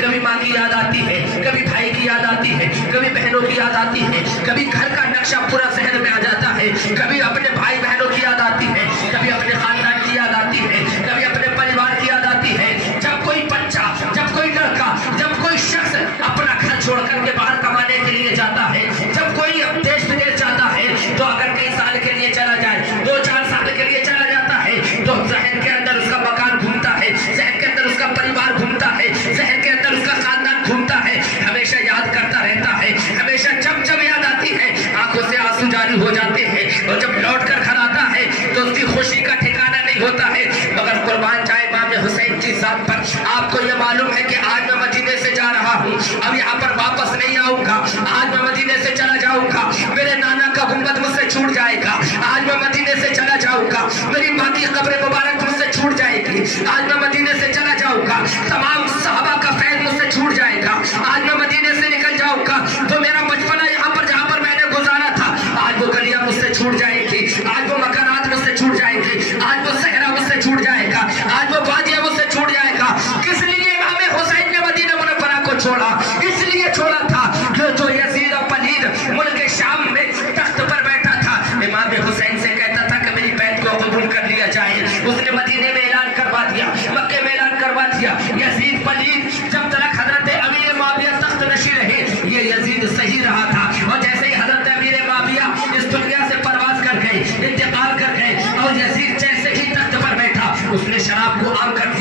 کبھی ماں کی یاد آتی ہے، کبھی بھائی کی یاد آتی ہے، کبھی بہنوں کی یاد آتی ہے، کبھی گھر کا نقشہ پورا ذہن میں آ جاتا ہے، کبھی اپنے بھائی بہنوں کی یاد آتی ہے، کبھی اپنے خاندان کی یاد آتی ہے، کبھی اپنے پریوار کی یاد آتی ہے۔ جب کوئی بچہ، جب کوئی لڑکا، جب کوئی شخص اپنا گھر چھوڑ کر کے باہر کمانے کے لیے جاتا ہے، جب کوئی دیش ودیش جاتا ہے، تو اگر کئی سال کے لیے چلا جائے، 2-4 سال کے لیے چلا جاتا ہے، تو ذہن کے اندر اس کا مکان گھومتا ہے، ذہن کے اندر اس کا پریوار گھومتا ہے، ذہن کے اندر اس کا خاندان گھومتا ہے، ہمیشہ یاد کرتا رہتا ہے، ہمیشہ جب جب یاد آتی ہے آنکھوں سے آنسو جاری ہو جاتے ہیں، اور جب لوٹ کر گھر آتا ہے تو اس کی خوشی کا ٹھکانہ نہیں ہوتا ہے۔ مگر قربان جائے امام حسین کی ذات پر، آپ کو یہ معلوم ہے کہ آج میں مدینے سے جا رہا ہوں، اب یہاں پر واپس نہیں آؤں گا، آج میں مدینے سے چلا جاؤں گا، میرے نانا کا گنبد مجھ سے چھوٹ جائے گا، آج میں مدینے سے چلا جاؤں گا، میری ماں کی قبر مبارک مجھ سے چھوٹ جائے گی، آج میں مدینے سے چلا جاؤں گا، تمام صحابہ کا فیض مجھ سے چھوٹ جائے گا، آج میں مدینے سے نکل جاؤں گا تو میرا بچپنا یہاں پر جہاں پر میں نے گزارا تھا، آج وہ گلیاں مجھ سے چھوٹ جائیں گی، آج وہ مکانات مجھ سے چھوٹ جائیں گی، آج وہ صحرا مجھ سے چھوٹ جائے گا، آج وہ وادیاں مجھ سے چھوٹ جائے گا۔ کس لیے امام حسین نے مدینہ منورہ کو چھوڑا؟ اس لیے چھوڑا تھا جو یزید و پلید ملک شام میں تخت پر بیٹھا تھا، امام حسین سے کہتا تھا کہ میری بیعت کو قبول کر لیا جائے، اس نے مدینے میں اعلان کروا دیا، مکے میں اعلان کروا دیا، یزید پلید جب تک حضرت امیر معاویہ تخت نشین رہے، یہ یزید صحیح رہا تھا، اور جیسے ہی حضرت امیر معاویہ اس دنیا سے پرواز کر گئے، انتقال کر گئے، اور یزید جیسے ہی تخت پر بیٹھا، اس نے شراب کو عام کر دیا۔